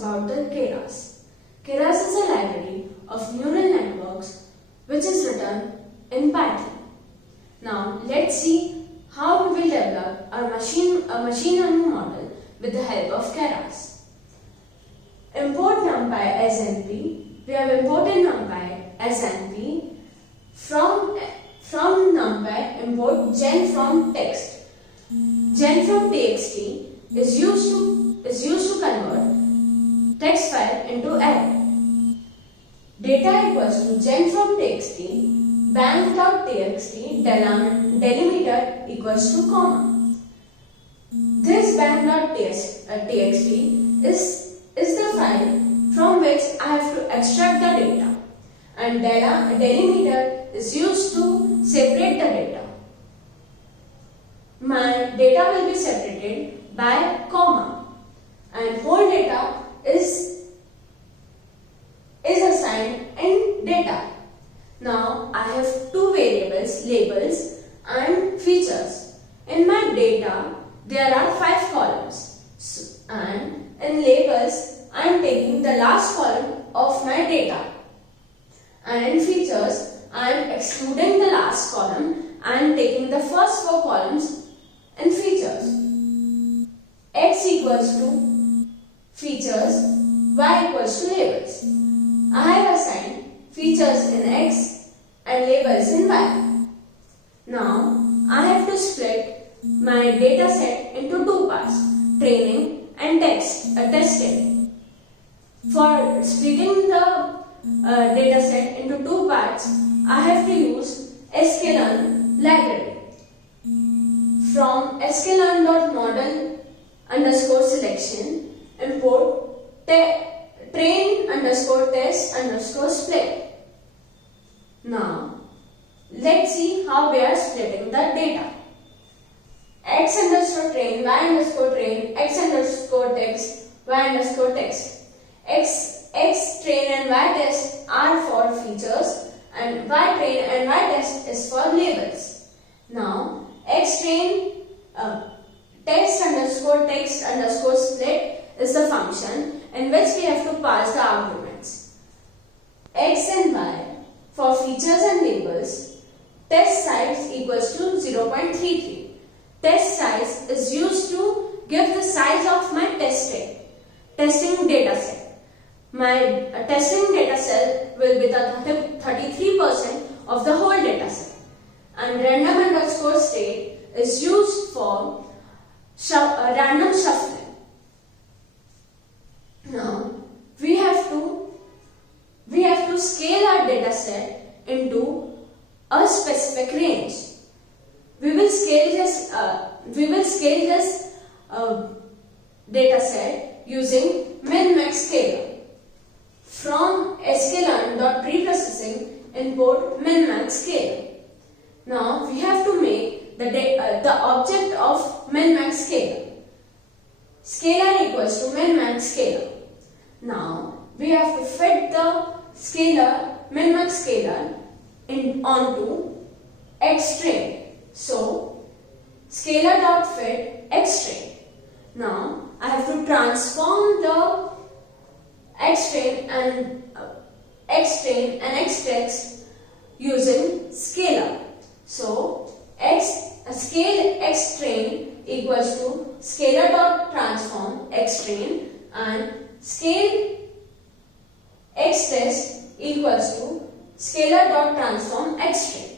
about the Keras. Keras is a library of neural networks which is written in Python. Now let's see how we will develop our machine learning model with the help of Keras. Import NumPy as NP. We have imported NumPy as NP. From NumPy, import gen from text. Gen from txt is used to convert text file into array. Data equals to gen from txt, bank.txt, delimiter equals to comma. This bank.txt is the file from which I have to extract the data, and delimiter is used to separate the data. My data will be separated by comma, and whole data is assigned in data. Now I have two variables, labels and features. In my data there are 5 columns, and in labels I am taking the last column of my data, and in features I am excluding the last column and taking the first 4 columns in features. X equals to features, Y equals to labels. I have assigned features in X and labels in Y. Now I have to split my data set into 2 parts, training and testing. For splitting the data set into 2 parts, I have to use sklearn library. From sklearn.model_selection, import train_test_split. Now let's see how we are splitting the data. X_train, Y_train, X_text, Y_text. X train and Y test are for features, and Y train and Y test is for labels. Now X train text_split is the function in which we have to pass the arguments. X and Y for features and labels. Test size equals to 0.33. Test size is used to give the size of my testing data set. My testing data set will be the 33% of the whole data set. And random_state is used for random shuffling. Now we have to scale our data set into a specific range. We will scale this data set using min-max scaler. From sklearn.preprocessing, import min-max scaler. Now we have to make the object of min-max scaler. Scalar equals to min-max scaler. Now we have to fit the scalar min-max scalar onto xtrain. So scalar.fit xtrain. Now I have to transform the xtrain and xtext using scalar. So scale xtrain equals to scalar.transform xtrain, and scale xtext equals to scalar.transform xtrain.